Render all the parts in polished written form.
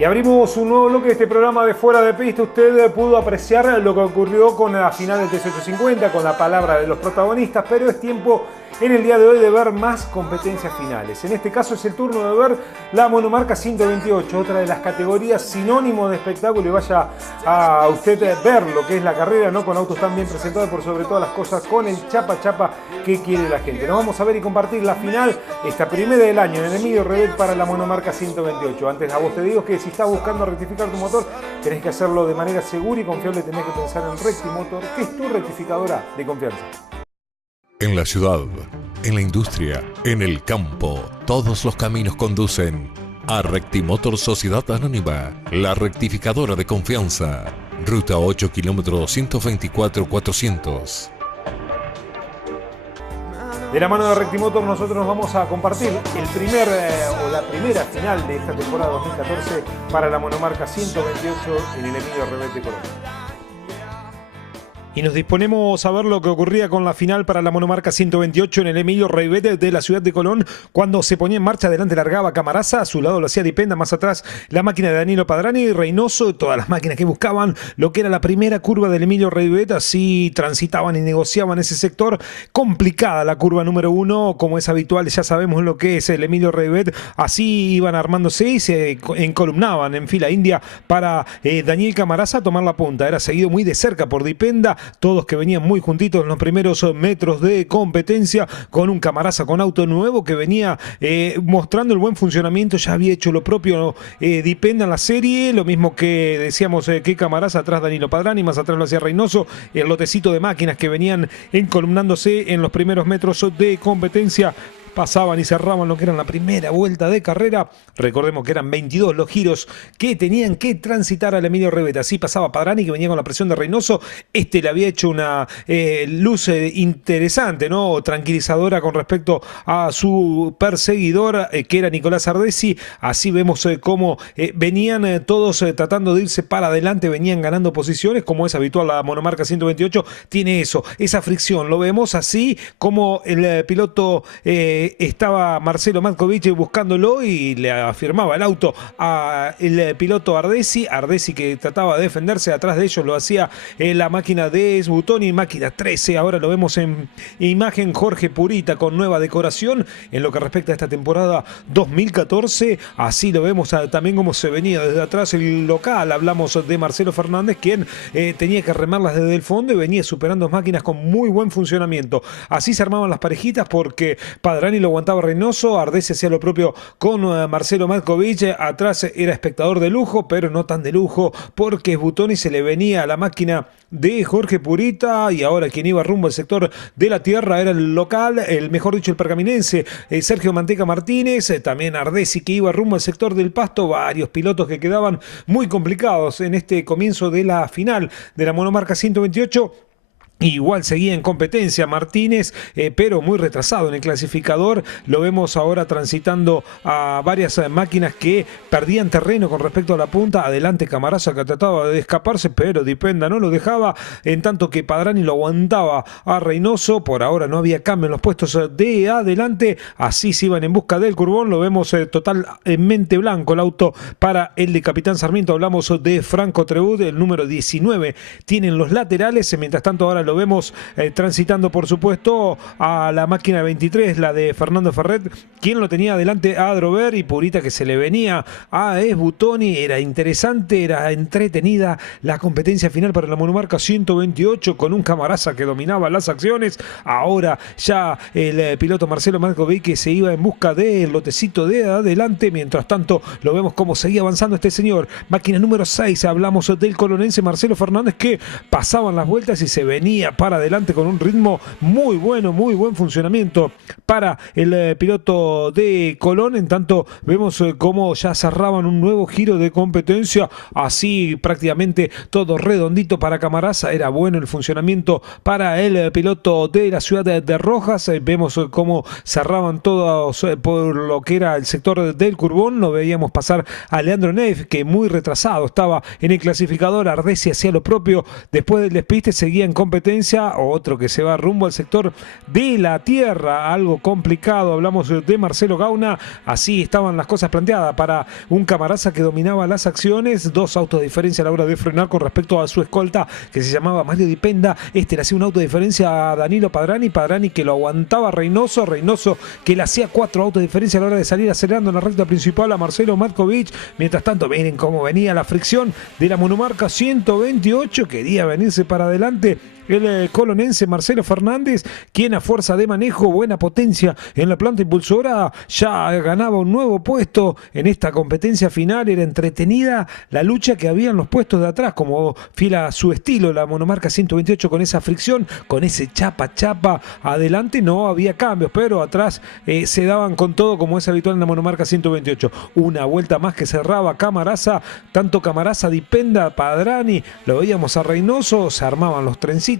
Y abrimos un nuevo bloque de este programa de Fuera de Pista. Usted pudo apreciar lo que ocurrió con la final del TC850, con la palabra de los protagonistas, pero es tiempo en el día de hoy de ver más competencias finales. En este caso es el turno de ver la monomarca 128, otra de las categorías sinónimo de espectáculo, y vaya a usted ver lo que es la carrera, ¿no? Con autos tan bien presentados, por sobre todas las cosas, con el chapa chapa que quiere la gente. Nos vamos a ver y compartir la final, esta primera del año en el Emilio Rebet para la monomarca 128. Antes a vos te digo que si estás buscando rectificar tu motor, tenés que hacerlo de manera segura y confiable. Tenés que pensar en Rectimotor, que es tu rectificadora de confianza. En la ciudad, en la industria, en el campo, todos los caminos conducen a Rectimotor Sociedad Anónima, la rectificadora de confianza. Ruta 8 kilómetros 124-400. De la mano de Rectimotor nosotros nos vamos a compartir la primera final de esta temporada 2014 para la monomarca 128 en el Emilio Rebet de Colombia. Y nos disponemos a ver lo que ocurría con la final para la monomarca 128 en el Emilio Rebet de la ciudad de Colón, cuando se ponía en marcha. Adelante largaba Camarasa, a su lado lo hacía Dipenda, más atrás la máquina de Danilo Padrani y Reynoso, todas las máquinas que buscaban lo que era la primera curva del Emilio Rebet. Así transitaban y negociaban ese sector. Complicada la curva número 1, como es habitual, ya sabemos lo que es el Emilio Rebet. Así iban armándose y se encolumnaban en fila india para Daniel Camarasa tomar la punta. Era seguido muy de cerca por Dipenda, todos que venían muy juntitos en los primeros metros de competencia, con un Camarasa con auto nuevo que venía mostrando el buen funcionamiento. Ya había hecho lo propio Dipenda en la serie, lo mismo que decíamos que Camarasa, atrás Danilo Padrani, más atrás lo hacía Reynoso, el lotecito de máquinas que venían encolumnándose en los primeros metros de competencia. Pasaban y cerraban lo que era la primera vuelta de carrera. Recordemos que eran 22 los giros que tenían que transitar al Emilio Rebet. Así pasaba Padrani, que venía con la presión de Reynoso. Le había hecho una luz interesante, ¿no? Tranquilizadora con respecto a su perseguidor, que era Nicolás Ardesi. Así vemos cómo venían todos tratando de irse para adelante, venían ganando posiciones, como es habitual. La monomarca 128 tiene eso, esa fricción. Lo vemos así como el piloto... estaba Marcelo Matkovic buscándolo y le afirmaba el auto al piloto Ardesi que trataba de defenderse. Atrás de ellos lo hacía la máquina de Sbutoni, máquina 13. Ahora lo vemos en imagen Jorge Purita con nueva decoración en lo que respecta a esta temporada 2014. Así lo vemos también como se venía desde atrás el local. Hablamos de Marcelo Fernández, quien tenía que remarlas desde el fondo y venía superando máquinas con muy buen funcionamiento. Así se armaban las parejitas porque Padrani lo aguantaba Reynoso, Ardesi hacía lo propio con Marcelo Matkovic. Atrás era espectador de lujo, pero no tan de lujo, porque Sbutoni se le venía a la máquina de Jorge Purita, y ahora quien iba rumbo al sector de la tierra era el local, mejor dicho el pergaminense, Sergio Manteca Martínez. También Ardesi, que iba rumbo al sector del Pasto. Varios pilotos que quedaban muy complicados en este comienzo de la final de la monomarca 128. Igual seguía en competencia Martínez, pero muy retrasado en el clasificador. Lo vemos ahora transitando a varias máquinas que perdían terreno con respecto a la punta. Adelante Camarasa, que trataba de escaparse, pero Dipenda no lo dejaba, en tanto que Padrani lo aguantaba a Reynoso. Por ahora no había cambio en los puestos de adelante. Así se iban en busca del curbón. Lo vemos totalmente blanco el auto para el de Capitán Sarmiento. Hablamos de Franco Trebut, el número 19 tienen los laterales. Mientras tanto ahora lo vemos transitando, por supuesto, a la máquina 23, la de Fernando Ferret, quien lo tenía adelante a Adrover, y Purita, que se le venía a Sbutoni. Era interesante, era entretenida la competencia final para la monomarca 128, con un Camarasa que dominaba las acciones. Ahora ya el piloto Marcelo Matkovic, que se iba en busca del lotecito de adelante. Mientras tanto lo vemos como seguía avanzando este señor. Máquina número 6, hablamos del colonense Marcelo Fernández, que pasaban las vueltas y se venía para adelante con un ritmo muy bueno, muy buen funcionamiento para el piloto de Colón. En tanto vemos cómo ya cerraban un nuevo giro de competencia. Así prácticamente todo redondito para Camarasa. Era bueno el funcionamiento para el piloto de la ciudad de Rojas. Vemos cómo cerraban todos por lo que era el sector del curbón. Lo veíamos pasar a Leandro Neff, que muy retrasado estaba en el clasificador. Ardesi hacía lo propio. Después del despiste seguía en competencia competencia. Otro que se va rumbo al sector de la tierra, algo complicado. Hablamos de Marcelo Gauna. Así estaban las cosas planteadas para un Camarasa que dominaba las acciones. 2 autos de diferencia a la hora de frenar con respecto a su escolta, que se llamaba Mario Dipenda. Le hacía un auto de diferencia a Danilo Padrani que lo aguantaba Reynoso que le hacía 4 autos de diferencia a la hora de salir acelerando en la recta principal a Marcelo Matkovic. Mientras tanto, miren cómo venía la fricción de la monomarca 128, quería venirse para adelante el colonense Marcelo Fernández, quien a fuerza de manejo, buena potencia en la planta impulsora, ya ganaba un nuevo puesto en esta competencia final. Era entretenida la lucha que había en los puestos de atrás, como fiel a su estilo, la monomarca 128, con esa fricción, con ese chapa adelante no había cambios, pero atrás se daban con todo, como es habitual en la monomarca 128. Una vuelta más que cerraba Camarasa, tanto Camarasa, Dipenda, Padrani, lo veíamos a Reynoso, se armaban los trencitos.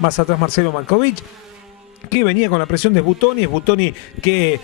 Más atrás Marcelo Matkovic, que venía con la presión de Sbutoni que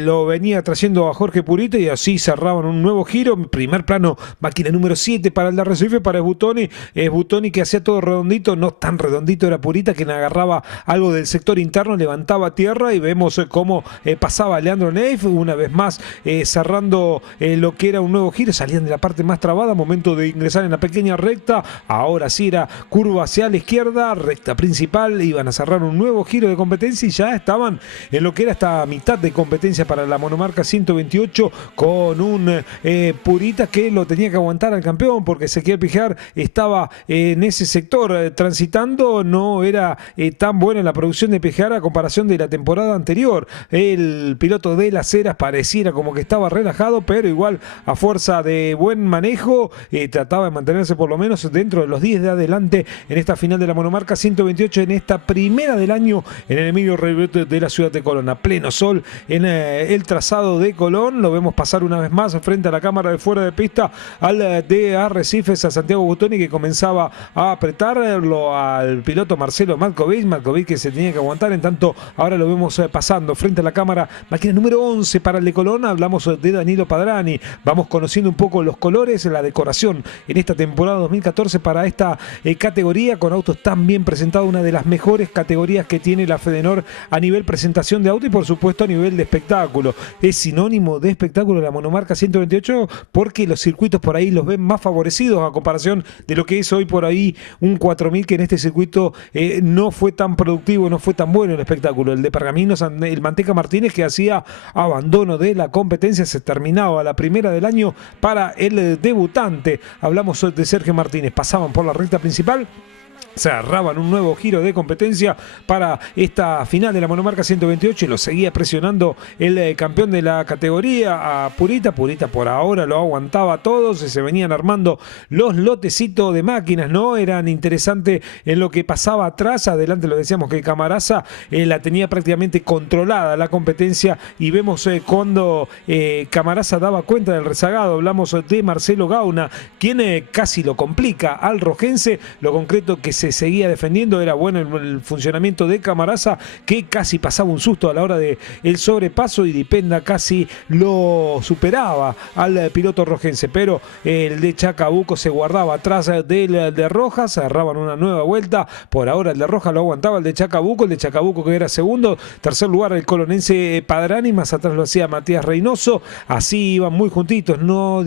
lo venía trayendo a Jorge Purita, y así cerraban un nuevo giro. Primer plano, máquina número 7 para el de Arrecife, para Sbutoni que hacía todo redondito, no tan redondito era Purita, quien agarraba algo del sector interno, levantaba tierra, y vemos cómo pasaba Leandro Neif, una vez más cerrando lo que era un nuevo giro. Salían de la parte más trabada, momento de ingresar en la pequeña recta, ahora sí era curva hacia la izquierda, recta principal, iban a cerrar un nuevo giro de competencia, y ya estaban en lo que era esta mitad de competencia para la monomarca 128, con un Purita que lo tenía que aguantar al campeón, porque Ezequiel Pijar estaba en ese sector transitando. No era tan buena la producción de Pijar a comparación de la temporada anterior. El piloto de Las Heras pareciera como que estaba relajado, pero igual a fuerza de buen manejo trataba de mantenerse por lo menos dentro de los 10 de adelante en esta final de la monomarca 128, en esta primera del año en el Emilio Reyvet de la ciudad de Colón. A pleno sol en el trazado de Colón, lo vemos pasar una vez más frente a la cámara de fuera de pista al de Arrecifes, a Santiago Sbutoni, que comenzaba a apretarlo al piloto Marcelo Matkovic que se tenía que aguantar. En tanto, ahora lo vemos pasando frente a la cámara, máquina número 11 para el de Colón. Hablamos de Danilo Padrani. Vamos conociendo un poco los colores, la decoración en esta temporada 2014 para esta categoría, con autos tan bien presentados, una de las mejores categorías que tiene la Fedenor a nivel presentación de auto, y por supuesto a nivel de espectáculo. Es sinónimo de espectáculo la monomarca 128, porque los circuitos por ahí los ven más favorecidos a comparación de lo que es hoy por ahí un 4000, que en este circuito no fue tan productivo, no fue tan bueno el espectáculo. El de Pergaminos, el Manteca Martínez, que hacía abandono de la competencia, se terminaba la primera del año para el debutante. Hablamos de Sergio Martínez, pasaban por la recta principal, cerraban un nuevo giro de competencia para esta final de la monomarca 128, y lo seguía presionando el campeón de la categoría, a Purita por ahora lo aguantaba a todos, se venían armando los lotecitos de máquinas, no eran interesantes en lo que pasaba atrás. Adelante lo decíamos que Camarasa la tenía prácticamente controlada la competencia, y vemos cuando Camarasa daba cuenta del rezagado. Hablamos de Marcelo Gauna, quien casi lo complica al rojense. Lo concreto que se seguía defendiendo, era bueno el funcionamiento de Camarasa, que casi pasaba un susto a la hora de el sobrepaso, y Dipenda casi lo superaba al piloto rojense, pero el de Chacabuco se guardaba atrás del de Rojas, cerraban una nueva vuelta. Por ahora el de Rojas lo aguantaba el de Chacabuco que era segundo. Tercer lugar el colonense Padrani, más atrás lo hacía Matías Reynoso. Así iban muy juntitos, no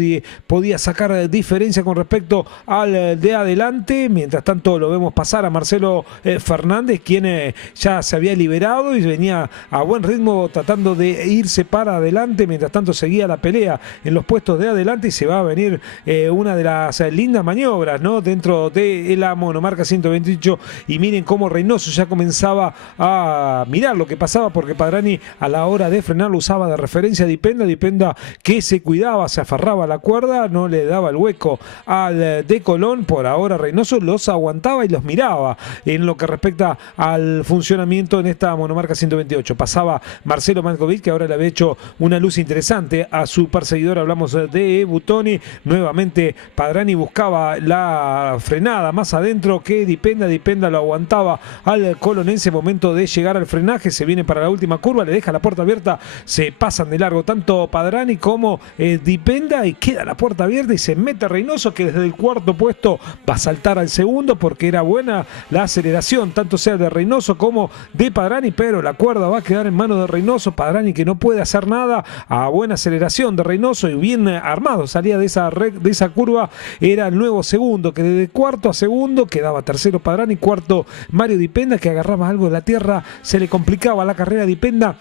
podía sacar diferencia con respecto al de adelante. Mientras tanto lo vemos pasar a Marcelo Fernández, quien ya se había liberado y venía a buen ritmo tratando de irse para adelante. Mientras tanto seguía la pelea en los puestos de adelante, y se va a venir una de las lindas maniobras, ¿no?, dentro de la monomarca 128. Y miren cómo Reynoso ya comenzaba a mirar lo que pasaba, porque Padrani a la hora de frenar lo usaba de referencia a Dipenda que se cuidaba, se aferraba a la cuerda, no le daba el hueco al de Colón. Por ahora Reynoso los aguantaba y los miraba en lo que respecta al funcionamiento en esta monomarca 128. Pasaba Marcelo Matkovic, que ahora le había hecho una luz interesante a su perseguidor. Hablamos de Sbutoni. Nuevamente Padrani buscaba la frenada más adentro que Dipenda lo aguantaba al colonense. Momento de llegar al frenaje, se viene para la última curva, le deja la puerta abierta, se pasan de largo tanto Padrani como Dipenda, y queda la puerta abierta, y se mete Reynoso, que desde el cuarto puesto va a saltar al segundo, porque era buena la aceleración, tanto sea de Reynoso como de Padrani, pero la cuerda va a quedar en manos de Reynoso. Padrani que no puede hacer nada, a buena aceleración de Reynoso y bien armado, salía de esa curva, era el nuevo segundo, que desde cuarto a segundo quedaba tercero Padrani, cuarto Mario Dipenda, que agarraba algo de la tierra, se le complicaba la carrera a Dipenda,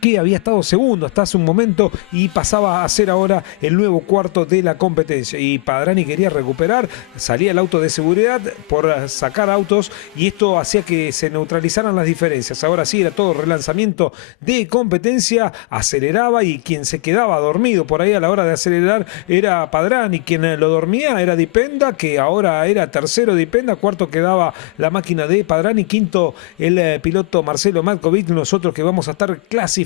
que había estado segundo hasta hace un momento y pasaba a ser ahora el nuevo cuarto de la competencia. Y Padrani quería recuperar, salía el auto de seguridad por sacar autos y esto hacía que se neutralizaran las diferencias. Ahora sí, era todo relanzamiento de competencia, aceleraba y quien se quedaba dormido por ahí a la hora de acelerar era Padrani, quien lo dormía era Dipenda, que ahora era tercero Dipenda, cuarto quedaba la máquina de Padrani, quinto el piloto Marcelo Matkovic. Nosotros que vamos a estar clasificando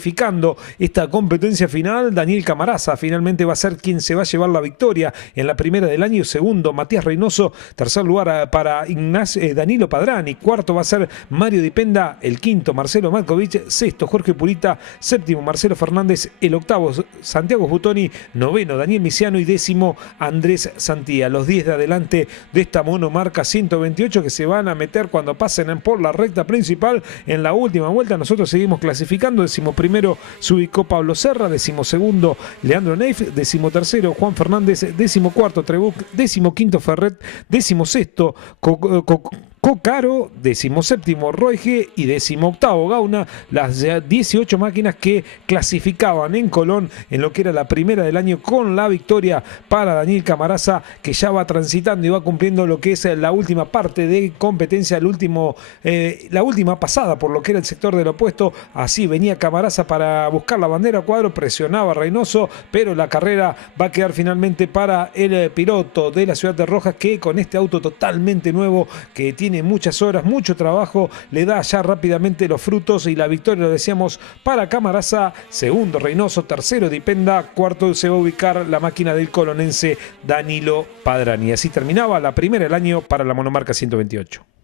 esta competencia final, Daniel Camarasa finalmente va a ser quien se va a llevar la victoria en la primera del año. Segundo, Matías Reynoso. Tercer lugar para Danilo Padrani. Cuarto va a ser Mario Dipenda. El quinto, Marcelo Matkovic. Sexto, Jorge Purita. Séptimo, Marcelo Fernández. El octavo, Santiago Butoni. Noveno, Daniel Misiano. Y décimo, Andrés Santía. Los 10 de adelante de esta monomarca 128 que se van a meter cuando pasen por la recta principal en la última vuelta. Nosotros seguimos clasificando. Primero se ubicó Pablo Serra, 12º Leandro Neif, 13º Juan Fernández, 14º Trebuch, 15º Ferret, 16º Cocaro, 17º Roige y 18º Gauna, las 18 máquinas que clasificaban en Colón en lo que era la primera del año, con la victoria para Daniel Camarasa, que ya va transitando y va cumpliendo lo que es la última parte de competencia, la última pasada por lo que era el sector del opuesto. Así venía Camarasa para buscar la bandera a cuadro, presionaba a Reynoso, pero la carrera va a quedar finalmente para el piloto de la ciudad de Rojas, que con este auto totalmente nuevo, que tiene muchas horas, mucho trabajo, le da ya rápidamente los frutos y la victoria, lo decíamos, para Camarasa. Segundo Reynoso, tercero Dipenda, cuarto se va a ubicar la máquina del colonense Danilo Padrani. Así terminaba la primera del año para la monomarca 128.